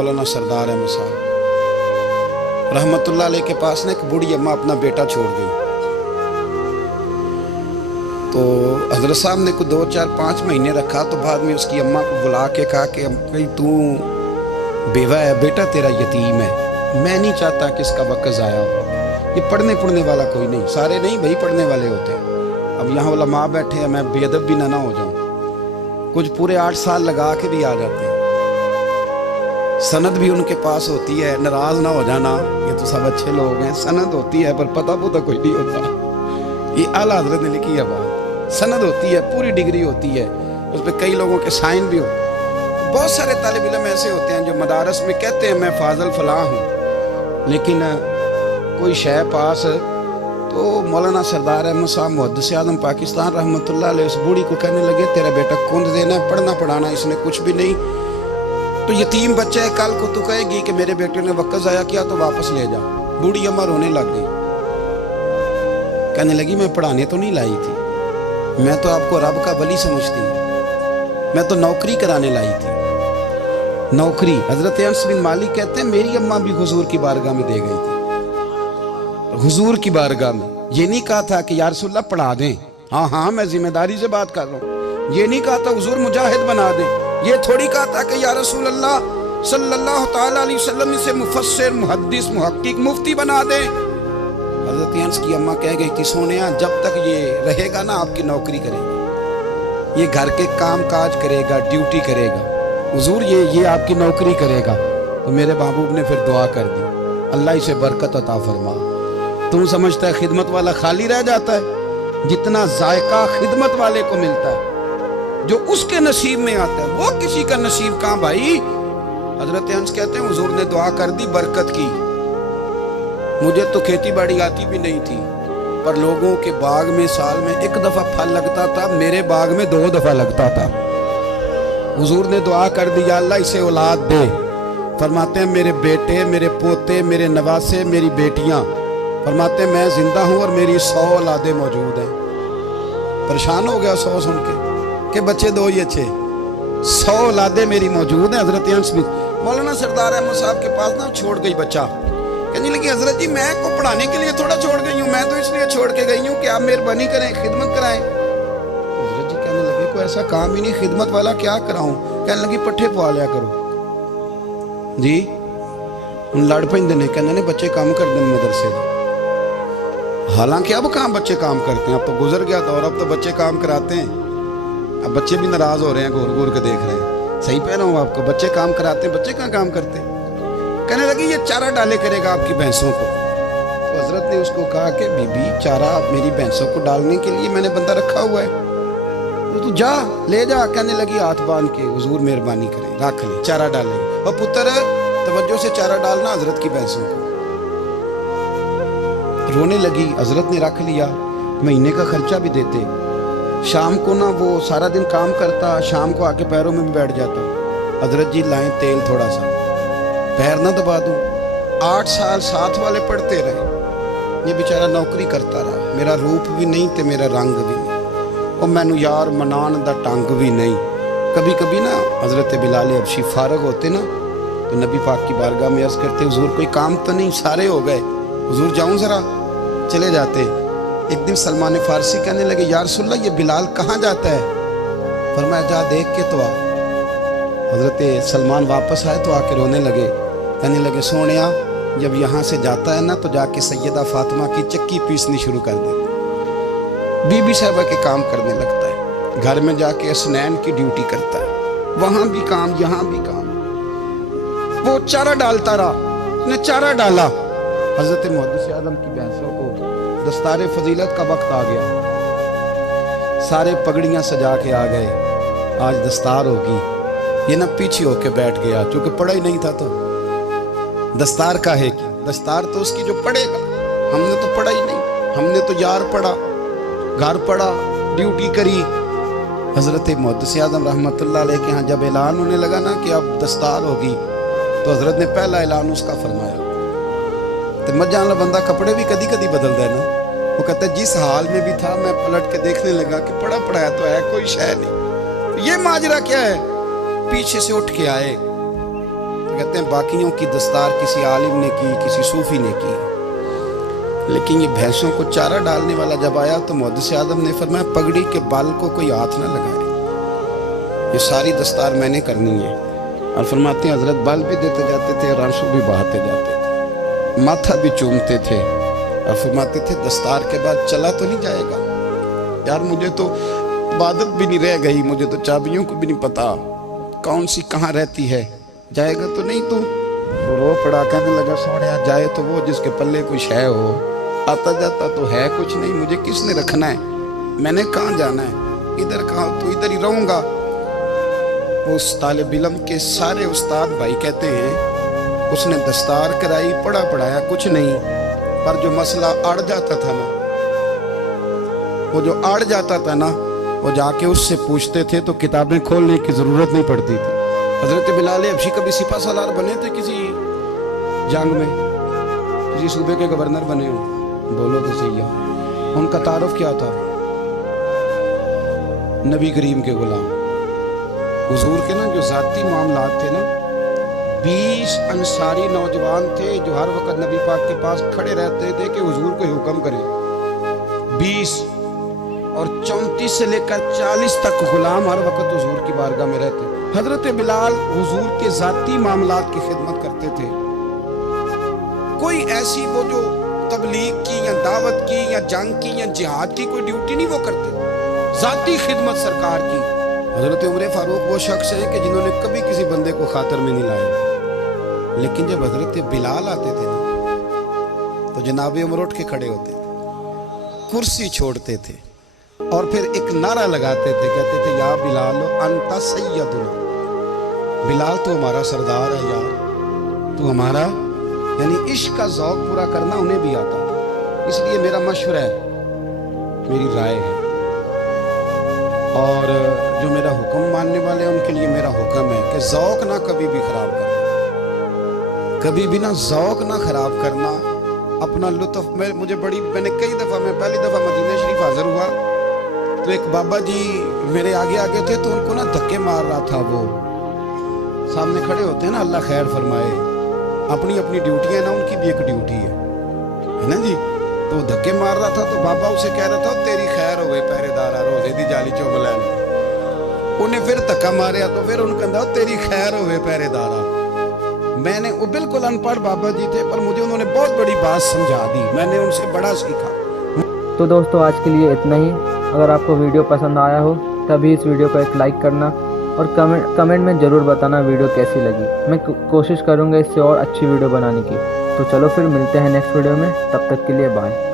मौलाना सरदार अहमद साहब रहमतुल्लाह अलैह के पास ना एक बूढ़ी अम्मा अपना बेटा छोड़ गई। तो हजरत साहब ने कुछ 2, 4, 5 महीने रखा। तो बाद में उसकी अम्मा को बुला के कहा कि भाई तू बेवा है, बेटा तेरा यतीम है, मैं नहीं चाहता कि इसका वक्त ज़ाया हो। ये पढ़ने वाला कोई नहीं, सारे नहीं भाई पढ़ने वाले होते हैं। अब यहाँ उलमा बैठे हैं, मैं बेअदब भी ना हो जाऊँ। कुछ पूरे 8 साल लगा के भी आ जाते हैं, सनद भी उनके पास होती है। नाराज ना हो जाना, ये तो सब अच्छे लोग हैं। सनद होती है पर पता कोई नहीं होता। ये आला हजरत ने लिखी है बात। सनद होती है, पूरी डिग्री होती है, उस पर कई लोगों के साइन भी होते हैं। बहुत सारे तालिब इल्म ऐसे होते हैं जो मदारस में कहते हैं मैं फाजल फलाह हूँ, लेकिन कोई शय पास। तो मौलाना सरदार अहमद साहब मुहद्दिस आज़म पाकिस्तान रहमतुल्लाह अलैह उस बूढ़ी को कहने लगे तेरा बेटा कुंद देना है, पढ़ना पढ़ाना इसने कुछ भी नहीं, तो यतीम बच्चा है, कल को तू कहेगी कि मेरे बेटे ने वक्त ज़ाया किया तो वापस ले जा। बूढ़ी अम्मा रोने लग गई, कहने लगी मैं पढ़ाने तो नहीं लाई थी, मैं तो आपको रब का वली समझती, मैं तो नौकरी कराने लाई थी। नौकरी हजरत अनस बिन मालिक कहते हैं मेरी अम्मा भी हुजूर की बारगाह में दे गई थी। हुजूर की बारगाह में ये नहीं कहा था कि या रसूलल्लाह पढ़ा दें, हाँ हाँ मैं जिम्मेदारी से बात कर रहा हूँ। ये नहीं कहा था हुजूर मुजाहिद बना दें, ये थोड़ी कहा था कि या रसूल अल्लाह सल्लल्लाहु तआला अलैहि वसल्लम से मुफस्सिर मुहद्दिस मुहक्किक मुफ्ती बना दें। हज़रत अनस की अम्मा कह गई थी सोनिया जब तक ये रहेगा ना आपकी नौकरी करेगा, ये घर के काम काज करेगा, ड्यूटी करेगा, हुजूर ये आपकी नौकरी करेगा। तो मेरे महबूब ने फिर दुआ कर दी, अल्लाह इसे बरकत अता फरमा। तू समझता है खिदमत वाला खाली रह जाता है? जितना जायका खिदमत वाले को मिलता है, जो उसके नसीब में आता है, वो किसी का नसीब कहाँ भाई। हजरत अनस कहते हैं हुजूर ने दुआ कर दी, बरकत की। मुझे तो खेती बाड़ी आती भी नहीं थी, पर लोगों के बाग में साल में 1 दफा फल लगता था, मेरे बाग में 2 दफा लगता था। हुजूर ने दुआ कर दी अल्लाह इसे औलाद दे। फरमाते हैं मेरे बेटे, मेरे पोते, मेरे नवासे, मेरी बेटियां, फरमाते हैं मैं जिंदा हूं और मेरी 100 औलादें मौजूद हैं। परेशान हो गया 100 सुन के बच्चे 2 ही अच्छे, 100 औलादें मेरी मौजूद हैं। हजरत अनस भी मौलाना सरदार अहमद साहब के पास ना छोड़ गई बच्चा, कहने लगी हजरत जी मैं को पढ़ाने के लिए थोड़ा छोड़ गई हूँ, मैं तो इसलिए छोड़ के गई हूँ कि आप मेहरबानी करें, खिदमत कराएं। हजरत जी कहने लगे कोई ऐसा काम ही नहीं, खिदमत वाला क्या कराऊं। कहने लगी पट्ठे पवा लिया करो जी। उन लड़ पेंदे ने, कहने ने बच्चे काम कर दें मदरसे। हालांकि अब कहाँ बच्चे काम करते हैं, अब तो गुजर गया दौर, अब तो बच्चे काम कराते हैं। अब बच्चे भी नाराज हो रहे हैं, घूर घूर के देख रहे हैं। सही कह रहा हूँ आपको, बच्चे काम कराते हैं, बच्चे कहाँ काम करते हैं। कहने लगी ये चारा डाले करेगा आपकी भैंसों को। तो हजरत ने उसको कहा कि बीबी चारा मेरी भैंसों को डालने के लिए मैंने बंदा रखा हुआ है, तो तू जा ले जा। कहने लगी हाथ बांध के हुजूर मेहरबानी करें रख ले, चारा डाले। और पुत्र तवज्जो से चारा डालना हजरत की भैंसों को। रोने लगी, हजरत ने रख लिया, महीने का खर्चा भी देते। शाम को ना वो सारा दिन काम करता, शाम को आके पैरों में भी बैठ जाता, हजरत जी लाएं तेल थोड़ा सा, पैर ना दबा दूं। 8 साल साथ वाले पढ़ते रहे, ये बेचारा नौकरी करता रहा, मेरा रूप भी नहीं ते मेरा रंग भी नहीं, और मैनू यार मनान दा टंग भी नहीं। कभी कभी ना हजरत बिलाल हबशी फारग होते ना, तो नबी पाक की बारगाह में अर्ज करते हुजूर कोई काम तो नहीं, सारे हो गए, हुजूर जाऊं जरा, चले जाते। एक दिन सलमान फारसी कहने लगे या रसूलल्लाह ये बिलाल कहाँ जाता है। फरमाया जा देख के तो आ। हजरत सलमान वापस आए तो आके रोने लगे, कहने लगे सोनिया जब यहाँ से जाता है ना तो जाके सैयदा फातिमा की चक्की पीसनी शुरू कर देता, बीबी साहबा के काम करने लगता है, घर में जाके स्नैन की ड्यूटी करता है, वहाँ भी काम यहाँ भी काम। वो चारा डालता रहा, उसने चारा डाला। हजरत मुहद्दिस आज़म की भैंसों को दस्तारे फजीलत का वक्त आ गया, सारे पगड़ियाँ सजा के आ गए, आज दस्तार होगी। ये ना पीछे होके बैठ गया, चूंकि पढ़ा ही नहीं था तो दस्तार का है कि दस्तार तो उसकी जो पढ़ेगा, हमने तो पढ़ा ही नहीं, हमने तो यार पढ़ा, घर पढ़ा, ड्यूटी करी। हजरत मुहद्दिस आज़म रहमतुल्लाह अलैह के यहाँ जब ऐलान होने लगा ना कि अब दस्तार होगी, तो हजरत ने पहला ऐलान उसका फरमाया। तो मत जान ला बंदा कपड़े भी कदी कदी बदल देना। वो कहता है जिस हाल में भी था मैं पलट के देखने लगा कि पढ़ा पढ़ाया तो है, कोई शय नहीं, तो ये माजरा क्या है। पीछे से उठ के आए, تو کہتے ہیں باقیوں کی دستار کسی عالم نے کی, کسی صوفی نے کی, لیکن یہ بھینسوں کو چارہ ڈالنے والا جب آیا تو محدث اعظم نے فرمایا پگڑی کے بال کو کوئی ہاتھ نہ لگائے, یہ ساری دستار میں نے کرنی ہے. اور فرماتے ہیں حضرت بال بھی دیتے جاتے تھے, رانسو بھی بہاتے جاتے تھے, ماتھا بھی چومتے تھے, اور فرماتے تھے دستار کے بعد چلا تو نہیں جائے گا یار, مجھے تو عبادت بھی نہیں رہ گئی, مجھے تو چابیوں کو بھی نہیں پتا کون سی کہاں رہتی ہے, جائے گا تو نہیں تو رو پڑا, کہنے لگا سوڑیا جائے تو وہ جس کے پلے کچھ ہے ہو, آتا جاتا تو ہے کچھ نہیں, مجھے کس نے رکھنا ہے, میں نے کہاں جانا ہے, ادھر کہاں تو ادھر ہی رہوں گا. اس طالب علم کے سارے استاد بھائی کہتے ہیں اس نے دستار کرائی, پڑھا پڑھایا کچھ نہیں, پر جو مسئلہ اڑ جاتا تھا نا, وہ جو اڑ جاتا تھا نا, وہ جا کے اس سے پوچھتے تھے تو کتابیں کھولنے کی ضرورت نہیں پڑتی تھی. حضرت بلال حبشی کبھی سپاہ سالار بنے تھے کسی جنگ میں, کسی صوبے کے گورنر بنے ہو, بولو تو صحیح ہے. ان کا تعارف کیا تھا؟ نبی کریم کے غلام. حضور کے نا جو ذاتی معاملات تھے نا, 20 انصاری نوجوان تھے جو ہر وقت نبی پاک کے پاس کھڑے رہتے تھے کہ حضور کو حکم کریں. 20 اور 34 سے لے کر 40 تک غلام ہر وقت حضور کی بارگاہ میں رہتے. حضرت بلال حضور کے ذاتی معاملات کی خدمت کرتے تھے. کوئی ایسی وہ جو تبلیغ کی یا دعوت کی یا جنگ کی یا جہاد کی کوئی ڈیوٹی نہیں وہ کرتے, ذاتی خدمت سرکار کی. حضرت عمر فاروق وہ شخص ہے کہ جنہوں نے کبھی کسی بندے کو خاطر میں نہیں لایا, لیکن جب حضرت بلال آتے تھے نا تو جناب عمر اٹھ کے کھڑے ہوتے تھے, کرسی چھوڑتے تھے اور پھر ایک نعرہ لگاتے تھے, کہتے تھے یا بلال انت سیدنا, بلال تو ہمارا سردار ہے یار, تو ہمارا. یعنی عشق کا ذوق پورا کرنا انہیں بھی آتا تھا. اس لیے میرا مشورہ ہے, میری رائے ہے, اور جو میرا حکم ماننے والے ہیں ان کے لیے میرا حکم ہے کہ ذوق نہ کبھی بھی خراب کرنا, کبھی بھی نہ ذوق نہ خراب کرنا, اپنا لطف. میں نے کئی دفعہ, میں پہلی دفعہ مدینہ شریف حاضر ہوا تو ایک بابا جی میرے آگے آگے تھے, تو ان کو نا دھکے مار رہا تھا. وہ سامنے کھڑے ہوتے ہیں نا, اللہ خیر فرمائے, اپنی اپنی ڈیوٹی ہے نا, ان کی بھی ایک ڈیوٹی ہے نا جی. تو وہ دھکے مار رہا تھا تو بابا اسے کہہ رہا تھا تیری خیر ہوئے پہرے دارا, روزے دی جالی چوب لین. انہیں پھر دھکا ماریا تو پھر ان کہا تیری خیر ہوئے پہرے دارا. میں نے, وہ بالکل ان پڑھ بابا جی تھے, پر مجھے انہوں نے بہت بڑی بات سمجھا دی, میں نے ان سے بڑا سیکھا. تو دوستو آج کے لیے اتنا ہی. اگر آپ کو ویڈیو پسند آیا ہو تبھی اس ویڈیو کو ایک لائک کرنا, اور کمنٹ میں ضرور بتانا ویڈیو کیسی لگی. میں کوشش کروں گا اس سے اور اچھی ویڈیو بنانے کی. تو چلو پھر ملتے ہیں نیکسٹ ویڈیو میں, تب تک کے لیے بائے.